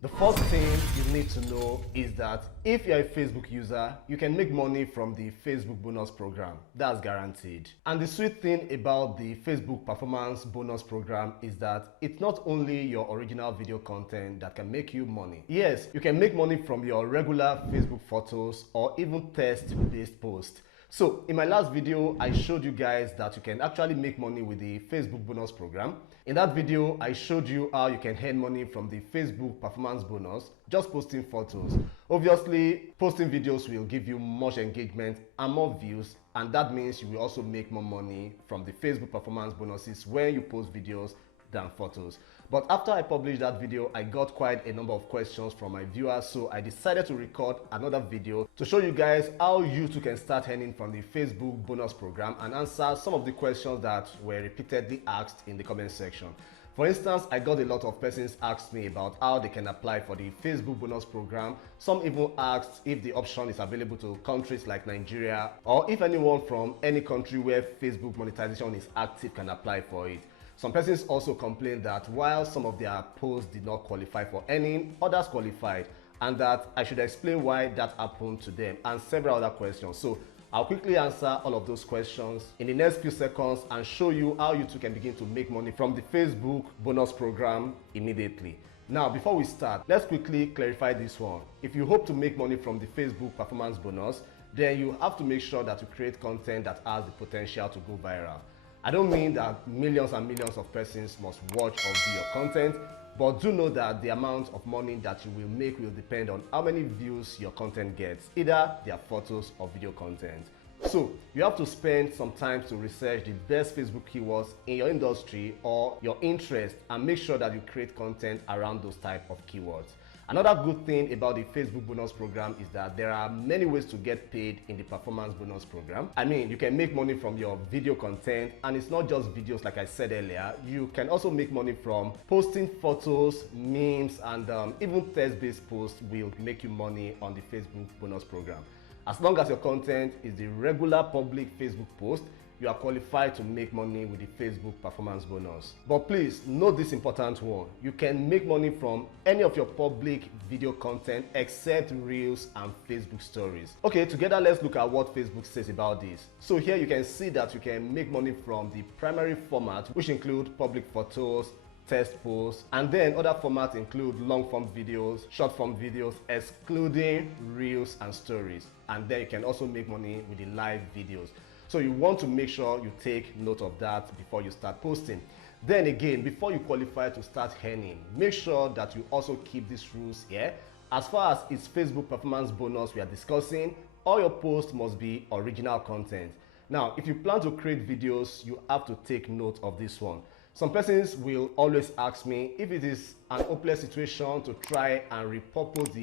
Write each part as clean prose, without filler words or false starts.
The first thing you need to know is that if you're a Facebook user, you can make money from the Facebook bonus program. That's guaranteed. And the sweet thing about the Facebook performance bonus program is that it's not only your original video content that can make you money. Yes, you can make money from your regular Facebook photos or even text-based posts. So in my last video, I showed you guys that you can actually make money with the Facebook bonus program. In that video, I showed you how you can earn money from the Facebook performance bonus just posting photos. Obviously, posting videos will give you much engagement and more views, and that means you will also make more money from the Facebook performance bonuses when you post videos than photos. But after I published that video, I got quite a number of questions from my viewers, so I decided to record another video to show you guys how you too can start earning from the Facebook bonus program and answer some of the questions that were repeatedly asked in the comment section. For instance, I got a lot of persons asked me about how they can apply for the Facebook bonus program. Some even asked if the option is available to countries like Nigeria, or if anyone from any country where Facebook monetization is active can apply for it. Some persons also complained that while some of their posts did not qualify for earning, others qualified, and that I should explain why that happened to them, and several other questions. So I'll quickly answer all of those questions in the next few seconds and show you how you too can begin to make money from the Facebook bonus program immediately. Now, before we start, let's quickly clarify this one. If you hope to make money from the Facebook performance bonus, then you have to make sure that you create content that has the potential to go viral. I don't mean that millions and millions of persons must watch or view your content, but do know that the amount of money that you will make will depend on how many views your content gets, either their photos or video content. So you have to spend some time to research the best Facebook keywords in your industry or your interest and make sure that you create content around those type of keywords. Another good thing about the Facebook bonus program is that there are many ways to get paid in the performance bonus program. I mean, you can make money from your video content, and it's not just videos like I said earlier. You can also make money from posting photos, memes, and even text-based posts will make you money on the Facebook bonus program. As long as your content is the regular public Facebook post, you are qualified to make money with the Facebook performance bonus. But please note this important one. You can make money from any of your public video content except Reels and Facebook stories. Okay, together let's look at what Facebook says about this. So here you can see that you can make money from the primary format, which include public photos, text posts, and then other formats include long form videos, short form videos, excluding Reels and stories. And then you can also make money with the live videos. So you want to make sure you take note of that before you start posting. Then again, before you qualify to start earning, make sure that you also keep these rules here. As far as its Facebook performance bonus we are discussing, all your posts must be original content. Now, if you plan to create videos, you have to take note of this one. Some persons will always ask me if it is an hopeless situation to try and repurpose the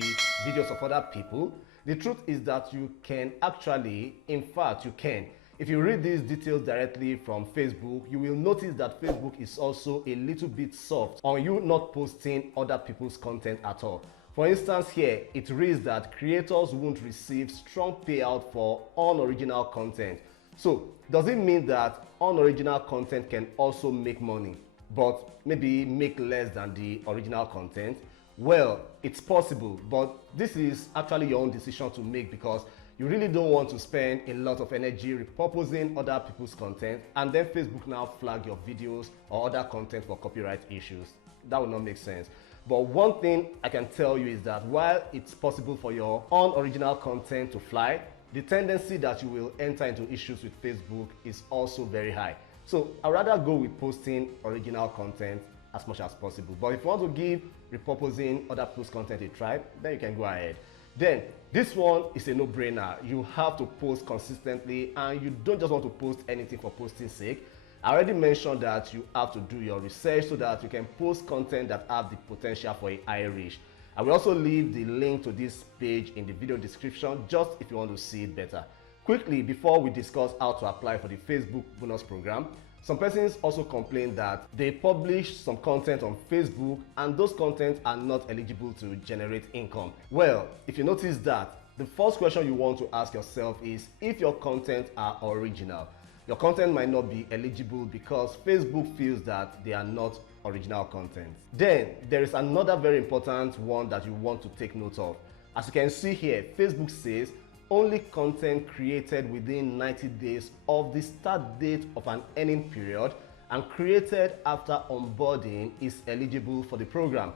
videos of other people. The truth is that you can actually, in fact, you can. If you read these details directly from Facebook, you will notice that Facebook is also a little bit soft on you not posting other people's content at all. For instance, here it reads that creators won't receive strong payout for unoriginal content. So does it mean that unoriginal content can also make money, but maybe make less than the original content? Well, it's possible, but this is actually your own decision to make because you really don't want to spend a lot of energy repurposing other people's content and then Facebook now flag your videos or other content for copyright issues. That would not make sense. But one thing I can tell you is that while it's possible for your unoriginal content to fly, the tendency that you will enter into issues with Facebook is also very high. So I'd rather go with posting original content as much as possible. But if you want to give repurposing other people's content a try, then you can go ahead. Then this one is a no-brainer. You have to post consistently and you don't just want to post anything for posting's sake. I already mentioned that you have to do your research so that you can post content that have the potential for a high reach. I will also leave the link to this page in the video description just if you want to see it better. Quickly, before we discuss how to apply for the Facebook bonus program, some persons also complain that they publish some content on Facebook and those contents are not eligible to generate income. Well, if you notice that, the first question you want to ask yourself is if your content are original. Your content might not be eligible because Facebook feels that they are not original content. Then there is another very important one that you want to take note of. As you can see here, Facebook says only content created within 90 days of the start date of an earning period and created after onboarding is eligible for the program.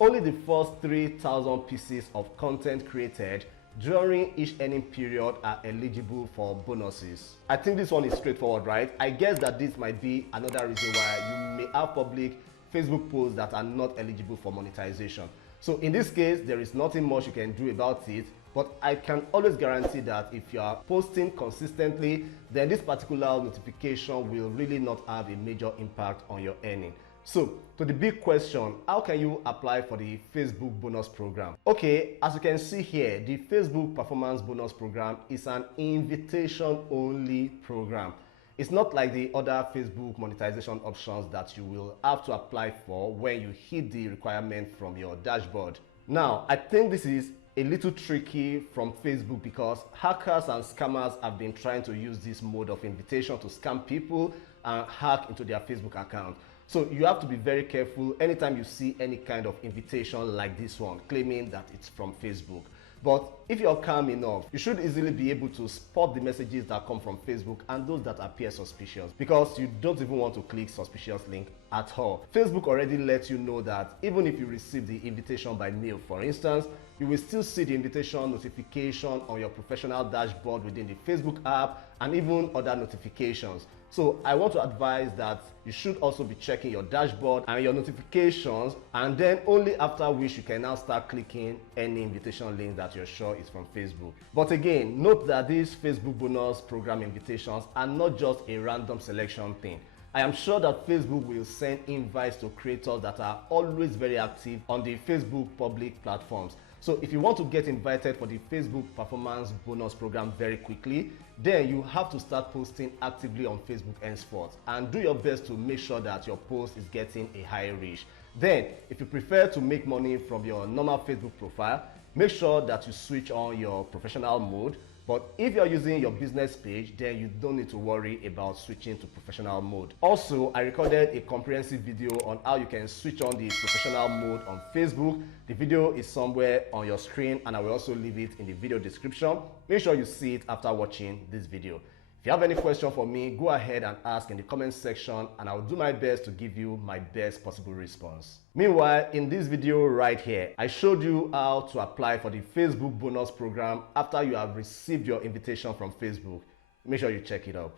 Only the first 3,000 pieces of content created during each earning period are eligible for bonuses. I think this one is straightforward, right? I guess that this might be another reason why you may have public Facebook posts that are not eligible for monetization. So in this case, there is nothing much you can do about it, but I can always guarantee that if you are posting consistently, then this particular notification will really not have a major impact on your earning. So, to the big question, how can you apply for the Facebook bonus program? Okay, as you can see here, the Facebook performance bonus program is an invitation-only program. It's not like the other Facebook monetization options that you will have to apply for when you hit the requirement from your dashboard. Now, I think this is a little tricky from Facebook because hackers and scammers have been trying to use this mode of invitation to scam people and hack into their Facebook account. So you have to be very careful anytime you see any kind of invitation like this one claiming that it's from Facebook. But if you're calm enough, you should easily be able to spot the messages that come from Facebook and those that appear suspicious, because you don't even want to click suspicious link at all. Facebook already lets you know that even if you receive the invitation by mail, for instance, you will still see the invitation notification on your professional dashboard within the Facebook app and even other notifications. So I want to advise that you should also be checking your dashboard and your notifications, and then only after which you can now start clicking any invitation link that you're sure is from Facebook. But again, note that these Facebook bonus program invitations are not just a random selection thing. I am sure that Facebook will send invites to creators that are always very active on the Facebook public platforms. So if you want to get invited for the Facebook performance bonus program very quickly, then you have to start posting actively on Facebook henceforth and do your best to make sure that your post is getting a high reach. Then, if you prefer to make money from your normal Facebook profile, make sure that you switch on your professional mode. But if you're using your business page, then you don't need to worry about switching to professional mode. Also, I recorded a comprehensive video on how you can switch on the professional mode on Facebook. The video is somewhere on your screen and I will also leave it in the video description. Make sure you see it after watching this video. If you have any question for me, go ahead and ask in the comment section and I'll do my best to give you my best possible response. Meanwhile, in this video right here, I showed you how to apply for the Facebook bonus program after you have received your invitation from Facebook. Make sure you check it out.